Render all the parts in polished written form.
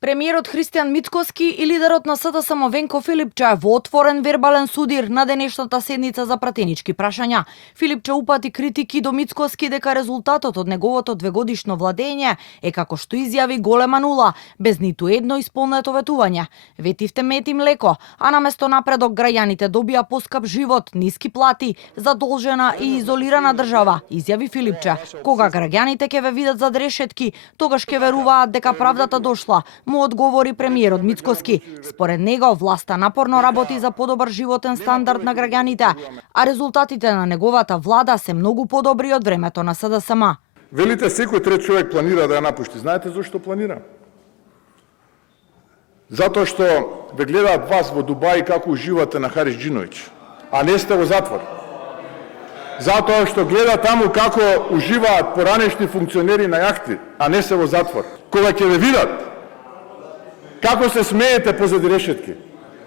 Премиерот Христијан Мицкоски и лидерот на СДСМ Венко Филипче во отворен вербален судир на денешната седница за пратенички прашања. Филипче упати критики до Мицкоски дека резултатот од неговото двегодишно владење е, како што изјави, голема нула, без ниту едно исполнето ветување. Ветивте мед и млеко, а наместо напредок граѓаните добија поскап живот, ниски плати, задолжена и изолирана држава, изјави Филипче. Кога граѓаните ќе ве видат зад решетки, тогаш ќе веруваат дека правдата дошла, му одговори премиерот Мицкоски. Според него, власта напорно работи за подобар животен стандард на граѓаните, а резултатите на неговата влада се многу подобри од времето на СДСМ. Велите секој трет човек планира да ја напушти. Знаете зошто планира? Затоа што ве гледаат вас во Дубај како уживате на Хариџиновиќ, а не сте во затвор. Затоа што гледа таму како уживаат поранешни функционери на јахти, а не се во затвор. Кога ќе ве видат како се смеете позади решетки,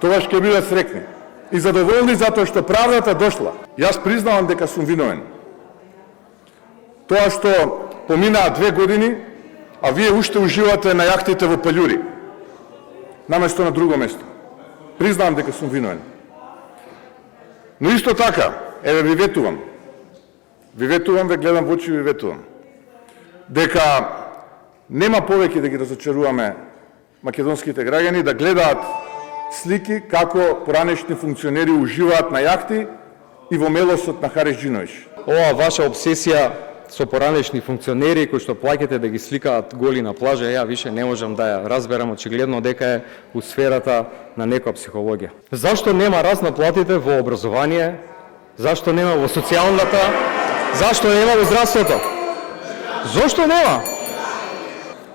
тогаш ќе бидат среќни и задоволни затоа што правдата дошла. Јас признавам дека сум виновен. Тоа што поминаа 2 години, а вие уште уживате на јахтите во Паљури, наместо на друго место. Признавам дека сум виновен. Но исто така, еве ви ветувам. Ве гледам во очи, ви ветувам дека нема повеќе да ги разочаруваме македонските граѓани да гледаат слики како поранешни функционери уживаат на јахти и во мелосот на Хариџиновиќ. Ова ваша обсесија со поранешни функционери кои што плаќате да ги сликаат голи на плажа, ја више не можам да ја разберам, очигледно дека е у сферата на некоја психологија. Зашто нема раст на платите во образование? Зашто нема во социјалната? Зашто нема во здравството? Зошто нема?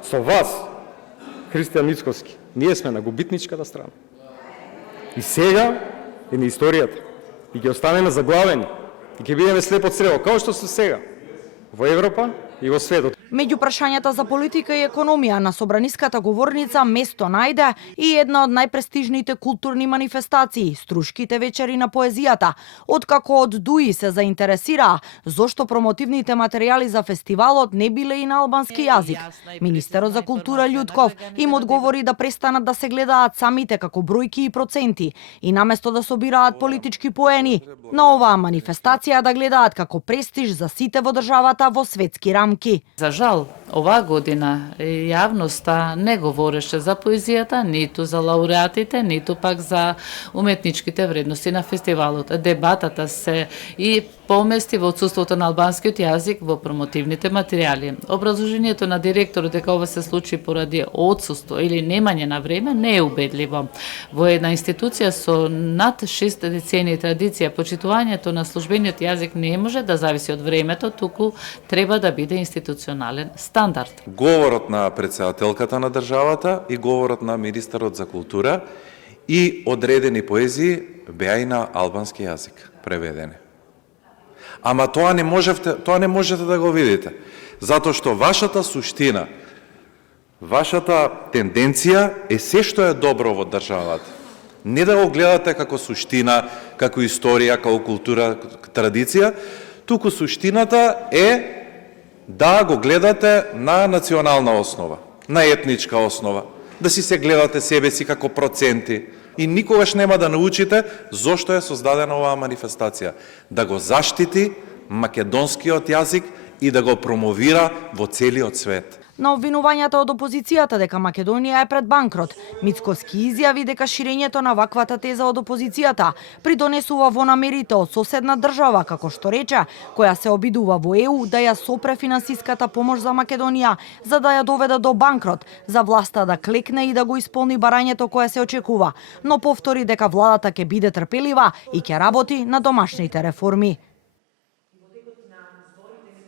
Со вас, Христијан Мицкоски, ние сме на губитничката страна. И сега е на историјата. И ќе останеме заглавени. И ќе бидеме слеп од срево, како што се сега. Во Европа и во светот. Меѓу прашањата за политика и економија на собраниската говорница место најде и една од најпрестижните културни манифестации – Струшките вечери на поезијата. Откако од ДУИ се заинтересираа зошто промотивните материјали за фестивалот не биле и на албански јазик. Министерот за култура Љутков им одговори да престанат да се гледаат самите како бројки и проценти и наместо да собираат политички поени, на оваа манифестација да гледаат како престиж за сите во државата во светски рамки. За жал, оваа година јавноста не говореше за поезијата, ниту за лауреатите, ниту пак за уметничките вредности на фестивалот. Дебатата се и помести во отсуството на албанскиот јазик во промотивните материјали. Образложението на директорот дека ова се случи поради отсуство или немање на време не е убедливо. Во една институција со над 6 децении традиција, почитувањето на службениот јазик не може да зависи од времето, туку треба да биде институционален стандард. Говорот на претседателката на државата и говорот на министерот за култура и одредени поезии беа и на албански јазик преведени. Ама тоа не можете да го видите, затоа што вашата суштина, вашата тенденција е се што е добро во државата. Не да го гледате како суштина, како историја, како култура, традиција, туку суштината е да го гледате на национална основа, на етничка основа, да си се гледате себе си како проценти и никогаш нема да научите зошто е создадена оваа манифестација, да го заштити македонскиот јазик и да го промовира во целиот свет. На обвинувањата од опозицијата дека Македонија е пред банкрот, Мицкоски изјави дека ширењето на ваквата теза од опозицијата придонесува во намерите од соседна држава, како што рече, која се обидува во ЕУ да ја сопре финансиската помош за Македонија, за да ја доведе до банкрот, за власта да клекне и да го исполни барањето кое се очекува, но повтори дека владата ќе биде трпелива и ќе работи на домашните реформи.